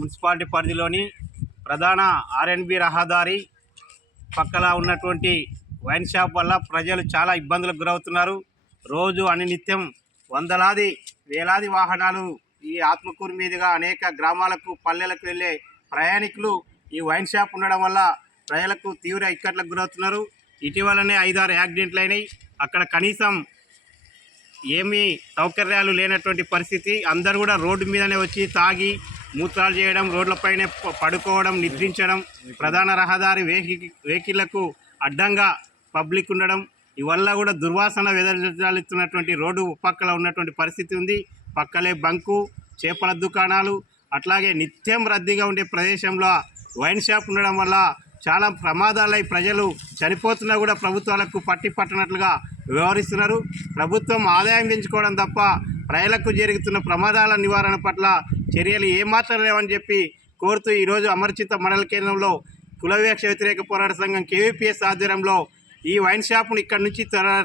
Municipality పరిధిలోని ప్రధాన R&B రహదారి పక్కన ఉన్నటువంటి వైన్ షాప్ వల్ల ప్రజలు చాలా ఇబ్బందులకు గురవుతున్నారు. రోజు నిత్యం వందలాది వేలాది వాహనాలు ఈ ఆత్మకూరు మీదుగా అనేక గ్రామాలకు పల్లెలకు వెళ్ళే ప్రయాణికులు ఈ వైన్ షాప్ ఉండడం వల్ల ప్రజలకు తీవ్ర ఇక్కట్లకు గురవుతున్నారు. ఇటీవలనే 5-6 యాక్సిడెంట్లు అయినాయి. అక్కడ కనీసం ఏమీ సౌకర్యాలు లేనటువంటి పరిస్థితి. అందరూ కూడా రోడ్డు మీదనే వచ్చి తాగి మూత్రాలు చేయడం, రోడ్లపైనే పడుకోవడం, నిద్రించడం, ప్రధాన రహదారి వెహికళ్లకు అడ్డంగా పబ్లిక్ ఉండడం, ఇవల్ల కూడా దుర్వాసన వెదజల్లుతున్నటువంటి రోడ్డు పక్కల ఉన్నటువంటి పరిస్థితి ఉంది. పక్కలే బంకు, చేపల దుకాణాలు, అట్లాగే నిత్యం రద్దీగా ఉండే ప్రదేశంలో వైన్ షాప్ ఉండడం వల్ల చాలా ప్రమాదాలై ప్రజలు చనిపోతున్నా కూడా ప్రభుత్వాలకు పట్టనట్లుగా వ్యవహరిస్తున్నారు. ప్రభుత్వం ఆదాయం పెంచుకోవడం తప్ప ప్రజలకు జరుగుతున్న ప్రమాదాల నివారణ పట్ల చర్యలు ఏమాత్రం లేవని చెప్పి కోరుతూ ఈరోజు అమర్చిత మండల కేంద్రంలో కులవివక్ష వ్యతిరేక పోరాట సంఘం KVPS ఆధ్వర్యంలో ఈ వైన్ షాప్ను ఇక్కడి నుంచి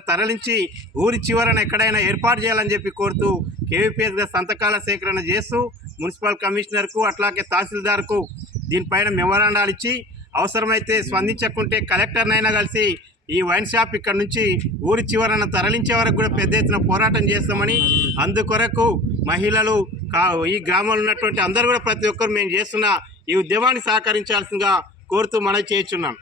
తరలించి ఊరి చివరన ఎక్కడైనా ఏర్పాటు చేయాలని చెప్పి కోరుతూ KVPSగా సంతకాల సేకరణ చేస్తూ మున్సిపల్ కమిషనర్కు అట్లాగే తహసీల్దార్కు దీనిపైన మెమోరాండాలు ఇచ్చి అవసరమైతే స్పందించకుంటే కలెక్టర్నైనా కలిసి ఈ వైన్ షాప్ ఇక్కడ నుంచి ఊరి చివరన తరలించే వరకు కూడా పెద్ద ఎత్తున పోరాటం చేస్తామని, అందుకొరకు మహిళలు ఈ గ్రామంలో ఉన్నటువంటి అందరూ కూడా ప్రతి ఒక్కరు మేము చేస్తున్న ఈ ఉద్యమాన్ని సహకరించాల్సిందిగా కోరుతూ మనవి చేస్తున్నాం.